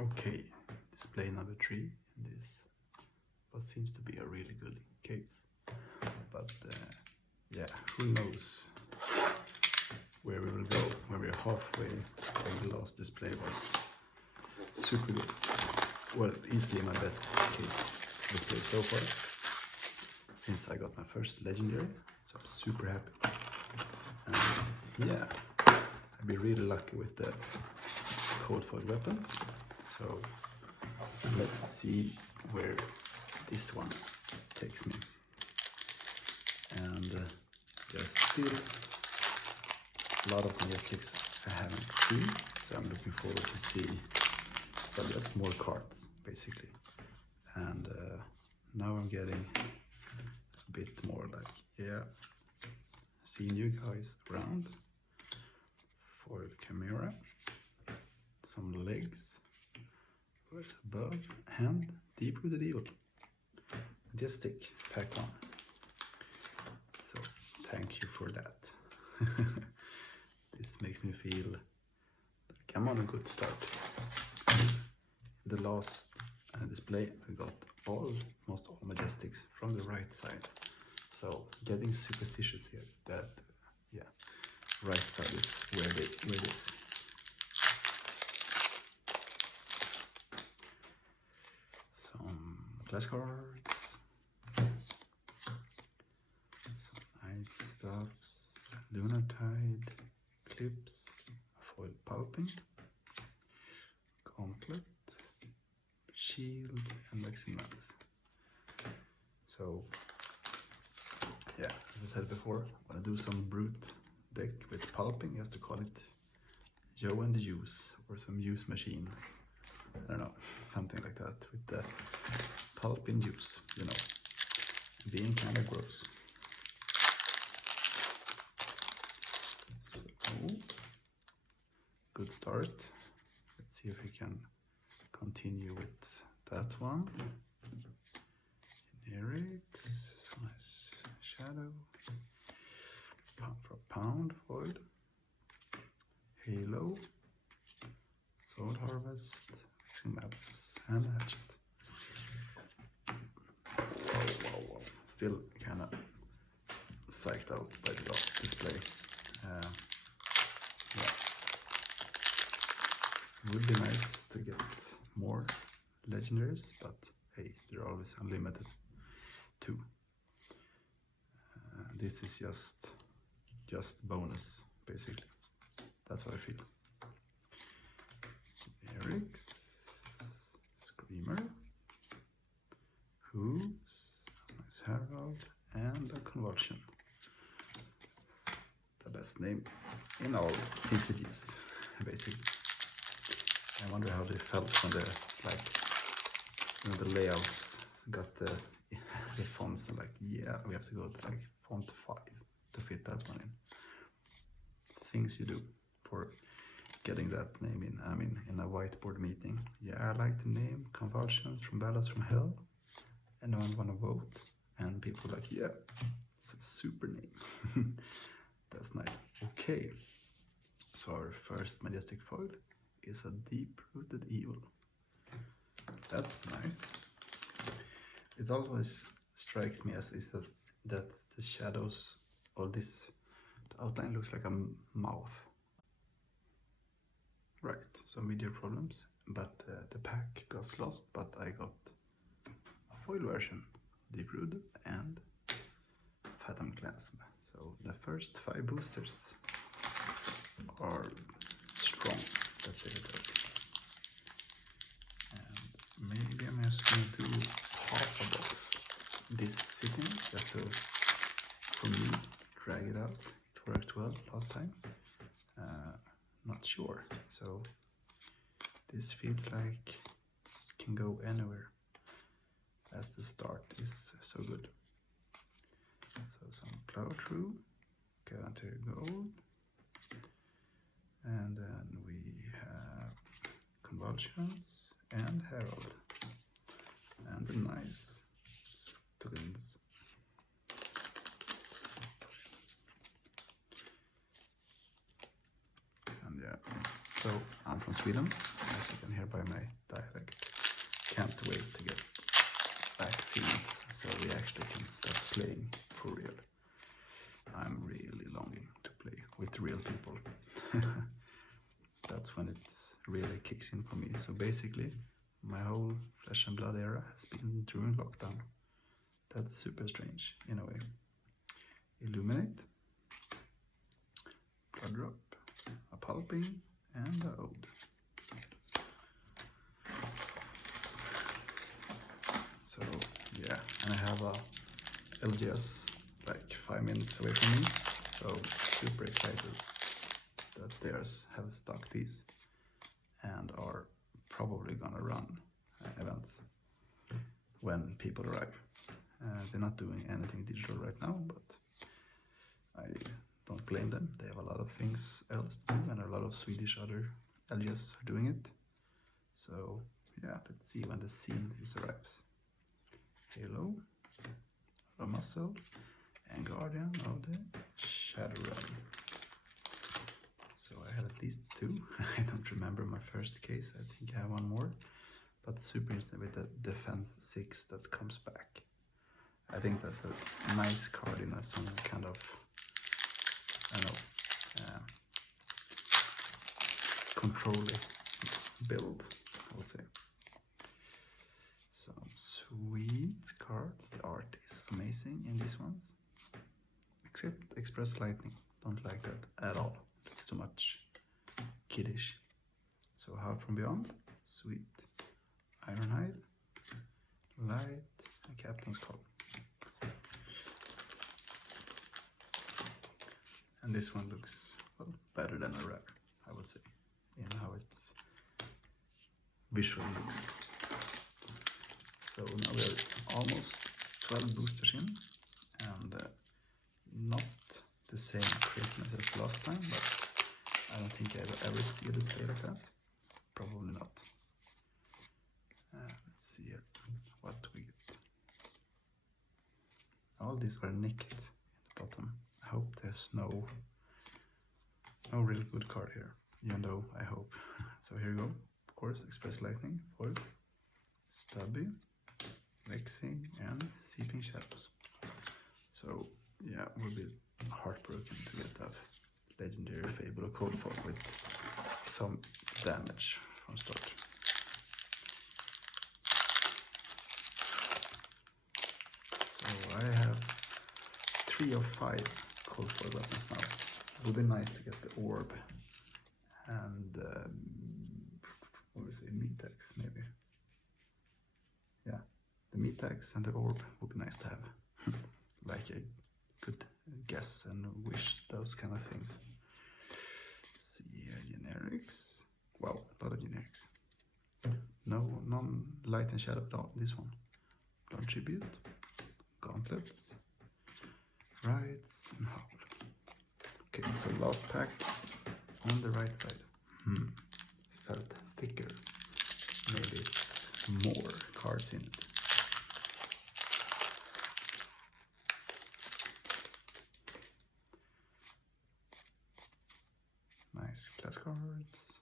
Okay, display number 3 in this, what seems to be a really good case. But yeah, who knows where we will go when we're halfway. The last display was super good. Well, easily my best case display so far since I got my first legendary, so I'm super happy. And yeah, I've been really lucky with the cold foil weapons, so let's see where this one takes me. And there's still a lot of Majestics I haven't seen, so I'm looking forward to see. But just more cards basically. And now I'm getting a bit more like, yeah, seeing you guys around. Foil Chimera, some legs, what's above, hand, Deep Rooted Evil, Majestic, pack 1. So thank you for that. This makes me feel like I'm on a good start. The last display I got almost all Majestics from the right side. So getting superstitious here that yeah, right side is where it is. Some class cards, some nice stuffs, Luminating, clips, foil pulping, gauntlet, shield, and Maximus. So yeah, as I said before, I'm gonna do some brute deck with pulping, just to call it Joe and the Juice, or some juice machine. I don't know, something like that, with the pulping juice, you know, being kind of gross. So, good start. Let's see if we can continue with that one. Generics, some nice shadow, pound for pound foil, Halo, Soul Harvest, Mixing Maps, and Hatchet. Wow. Still kind of psyched out by the last display. Yeah. It would be nice to get more legendaries, but hey, they're always unlimited too. This is just bonus, basically. That's what I feel. Eric's, Screamer, Hooves, nice Herald, and a Convulsion. The best name in all TCGs, basically. I wonder how they felt when the the layouts got the fonts, and like, yeah, we have to go to like font 5 to fit that one in. Things you do for getting that name in. I mean, in a whiteboard meeting. Yeah, I like the name Convulsions from Ballads from Hell, and no one wanna vote, and people are like, yeah, it's a super name. That's nice. Okay, so our first Majestic foil is a Deep Rooted Evil. That's nice. It always strikes me as is that the shadows, or this, the outline looks like a mouth. Right, some video problems, but the pack got lost, but I got a foil version, Deep Rooted and Phantom Clasp. So the first 5 boosters are strong, let's say that. And maybe I'm just gonna do half of those this sitting, just to, for me, drag it out. It worked well last time. Not sure, so this feels like it can go anywhere, as the start is so good. So some Plow Through, Guaranteed Gold, and then we have Convulsions and Herald, and the nice twins. And yeah, so I'm from Sweden, as you can hear by my playing for real. I'm really longing to play with real people. That's when it really kicks in for me. So basically, my whole Flesh and Blood era has been during lockdown. That's super strange in a way. Illuminate, Blood Drop, a Pulping, and a Ode. So yeah, and I have a LGS like 5 minutes away from me, so super excited that theirs have stocked these and are probably gonna run events when people arrive. They're not doing anything digital right now, but I don't blame them. They have a lot of things else to do, and a lot of Swedish other LGSs are doing it. So yeah, let's see when the scene arrives. Halo, a Muscle, and Guardian of the Shadow Realm. So I had at least 2. I don't remember my first case. I think I have one more. But super instant with the Defense 6 that comes back. I think that's a nice card in some kind of, I don't know, control build, I would say. Some sweet cards. The art is amazing in these ones. Except Express Lightning. Don't like that at all. It's too much kiddish. So Heart from Beyond. Sweet. Ironhide. Light. And Captain's Call. And this one looks, well, better than a rare, I would say, in how it's visually looks. So now we're almost 12 boosters in, and not the same craziness as last time, but I don't think I will ever see a display like that. Probably not. Let's see here, what do we get? All these are nicked in the bottom. I hope there's no real good card here, even though I hope. So here you go. Of course, Express Lightning, foil, Stubby, Vexing, and Seeping Shadows. So yeah, we'll be heartbroken to get that legendary Fable of Cold Fog with some damage from start. So I have 3 of 5 Cold Fog weapons now. It would be nice to get the orb and what was it, Meat-Axe maybe. Yeah, the Meat-Axe and the orb would be nice to have. Like I could guess and wish those kind of things. Let's see here, generics. Wow, a lot of generics. No, non-light and shadow at all, this one. Blood Tribute, Gauntlets, Rights, and Howl. Okay, so last pack on the right side. Felt thicker. Maybe it's more cards in it. Nice class cards.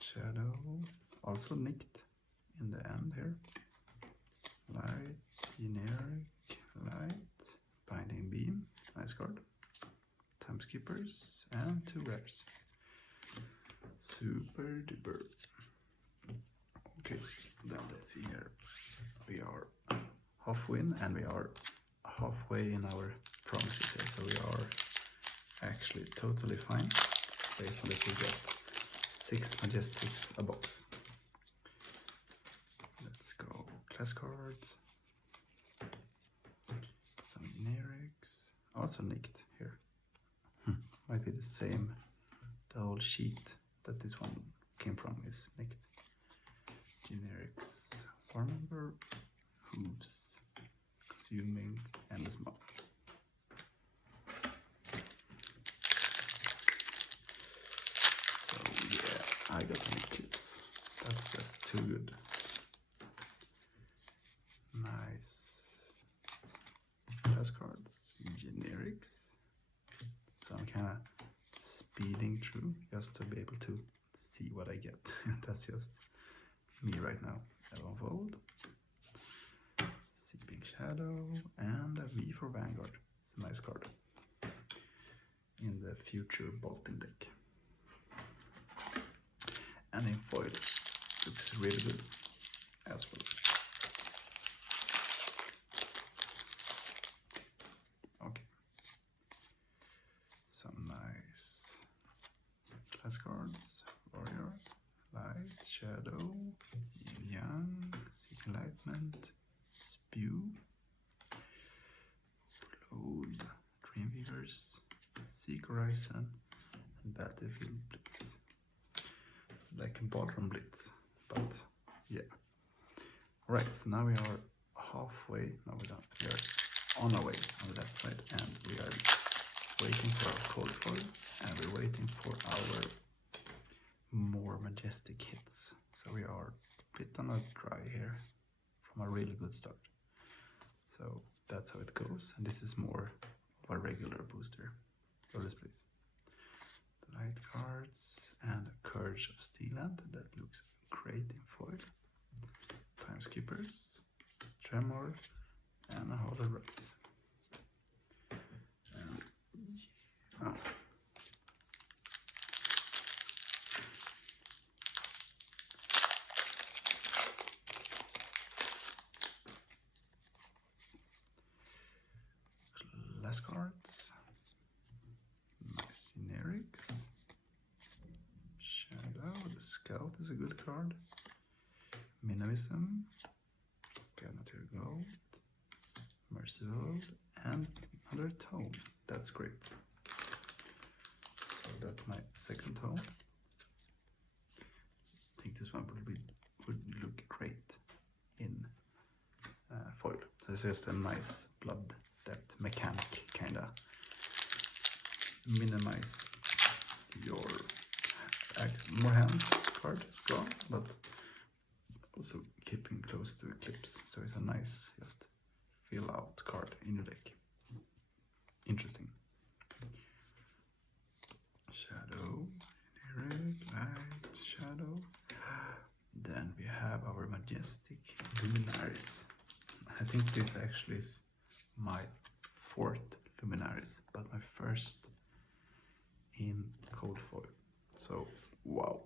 Shadow, also nicked in the end here. Light, generic, light, binding beam, it's a nice card. Time skippers and 2 rares. Super duper. Okay, then let's see here. We are halfway in, and we are halfway in our promises here, so we are actually totally fine based on that we get 6 Majestics a box. Let's go class cards, some generics, also nicked here. Might be the same, the whole sheet that this one came from is nicked. Generics, Warmember, Hooves, Consuming, and the Smoke. So yeah, I got any clips. That's just too good. Nice. Class cards, generics. So I'm kind of speeding through just to be able to see what I get. That's just me right now. Evanfold, Seeping Shadow, and a V for Vanguard. It's a nice card in the future Bolting deck. And in foil, looks really good as well. Okay, some nice class cards: Warrior, Light, Shadow, Yin Yang, Seek Enlightenment, Spew, Overload, Dreamweavers, Seek Horizon, and Battlefield Blitz. Like a ballroom blitz, but yeah. Alright, so now we are halfway, no we're done, we are on our way on the left side, and we are waiting for our cold foil, and we're waiting for our more majestic hits. So we are a bit on a dry here from a really good start. So that's how it goes, and this is more of a regular booster. Roll this please. Light cards and a Courage of Steeland, that looks great in foil. Time Skippers, Tremor, and a Hollow Rise. And yeah. Last cards. Nice generics. Shadow, the Scout is a good card. Minimalism, Garniture Gold, Merciful, and another tone. That's great. So that's my second tone. I think this one would look great in foil. So it's just a nice blood depth mechanic, kinda. Minimize your more hand card draw, but also keeping close to Eclipse. So it's a nice just fill out card in your deck. Interesting. Shadow, generic, light, shadow. Then we have our majestic Luminaris. I think this actually is my fourth Luminaris, but my first in cold foil. So wow,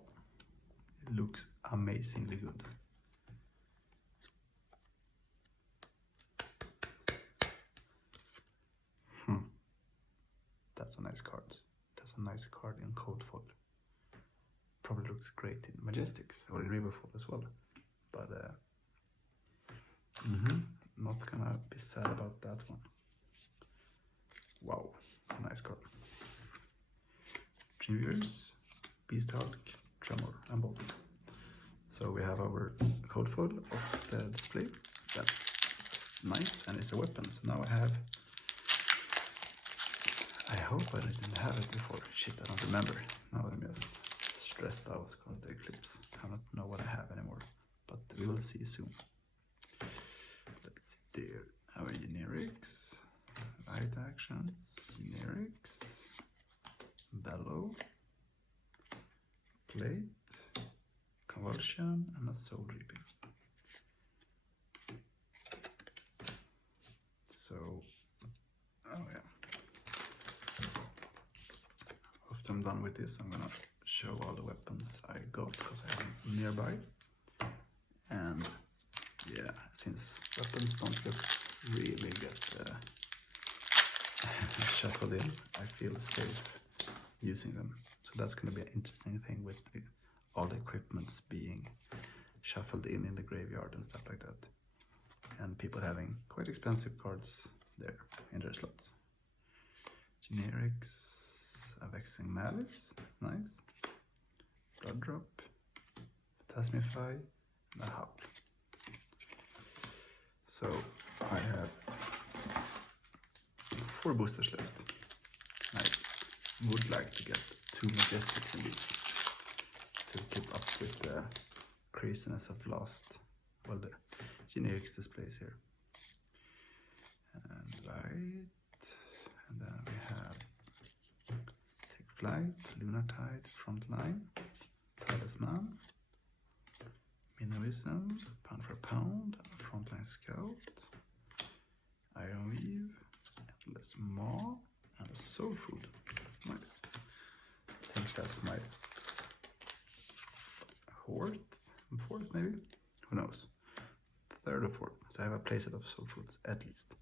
it looks amazingly good. That's a nice card. That's a nice card in cold foil. Probably looks great in Majestics or in River foil as well. But not gonna be sad about that one. Wow, it's a nice card. Dreamweavers, Beast Hulk, Tremor, and Bolt. So we have our code foil of the display. That's nice, and it's a weapon. So now I hope I didn't have it before. Shit, I don't remember. Now I'm just stressed out because the Eclipse. I don't know what I have anymore, but we will see soon. Let's see there. Our generics, light actions, generics, bellow, plate, convulsion, and a soul reaping. So, oh yeah. After I'm done with this, I'm gonna show all the weapons I got because I have them nearby. And yeah, since weapons don't really get shuffled in, I feel safe using them. So that's going to be an interesting thing with all the equipments being shuffled in the graveyard and stuff like that. And people having quite expensive cards there in their slots. Generics, Avexing Malice, that's nice. Blood Drop, Phantasmify, and a Howl. So I have 4 boosters left. I would like to get 2 Majestics in these to keep up with the craziness of last, well, the generics displays here. And light, and then we have Take Flight, Lunar Tide, Frontline, Talisman, Minnowism, Pound for Pound, Frontline Scout, Iron Weave, Endless Maw, and a Soul Food. Nice. I think that's my fourth maybe? Who knows? Third or fourth. So I have a playset of Soul Foods at least.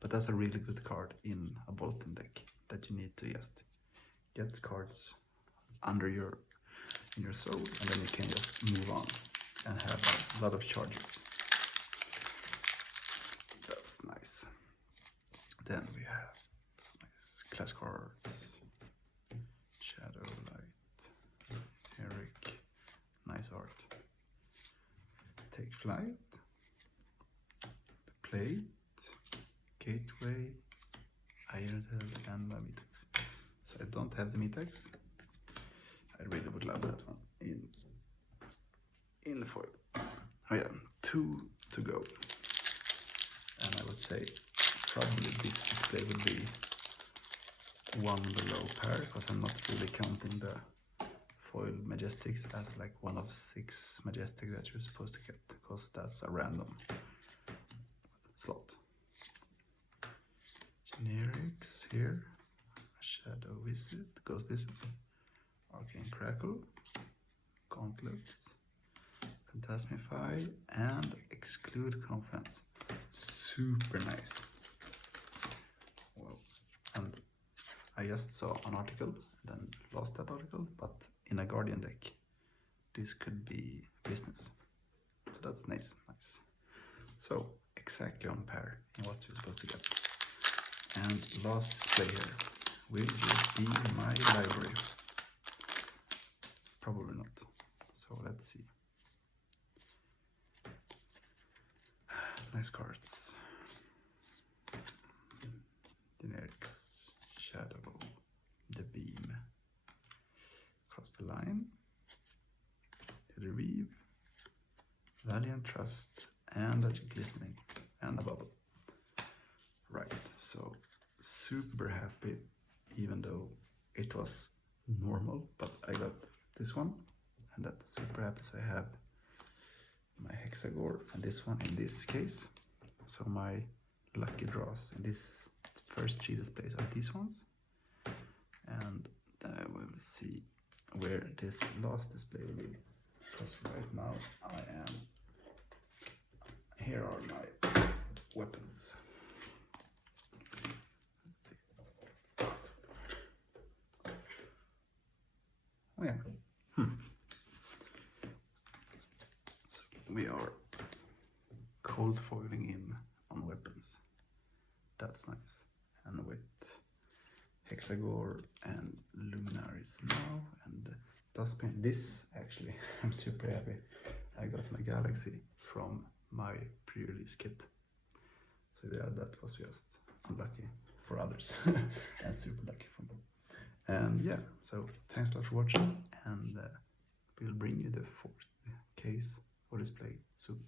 But that's a really good card in a Bolton deck that you need to just get cards under in your soul, and then you can just move on and have a lot of charges. That's nice. Then we have some nice class cards. Shadow Light, Eric, nice art. Take Flight, The Plate, Gateway, Irontail, and my Metax. So I don't have the Metax. I really would love that one in foil. Oh yeah, 2 to go. And I would say probably this display would be 1 below par, because I'm not really counting the foil Majestics as like one of 6 Majestic that you're supposed to get, because that's a random slot. Generics here, Shadow Visit, Ghost Visit, Arcane Crackle, Gauntlets, Phantasmify, and Exclude Confidence. Super nice. Well, and I just saw an article, then lost that article, but in a Guardian deck, this could be business. So that's nice. So exactly on par in what you're supposed to get. And last display here, will you be in my library? Probably not. So let's see. Nice cards. Generics, Shadow, The Beam, Cross the Line, The Weave, Valiant Trust, and Magic Listening, and a bubble. Right, so super happy, even though it was normal, but I got this one, and that's super happy. So I have my Hexagore and this one in this case. So my lucky draws in this first 3 displays are these ones, and we will see where this last display will be, because right now here are my weapons. Let's see. Oh yeah. So we are cold foiling in on weapons. That's nice. And with Hexagore and Luminaries now, and Dustpan. This actually, I'm super happy. I got my Galaxy from my pre-release kit. So yeah, that was just unlucky for others and super lucky for me. And yeah, so thanks a lot for watching, and we'll bring you the 4th case or display soon.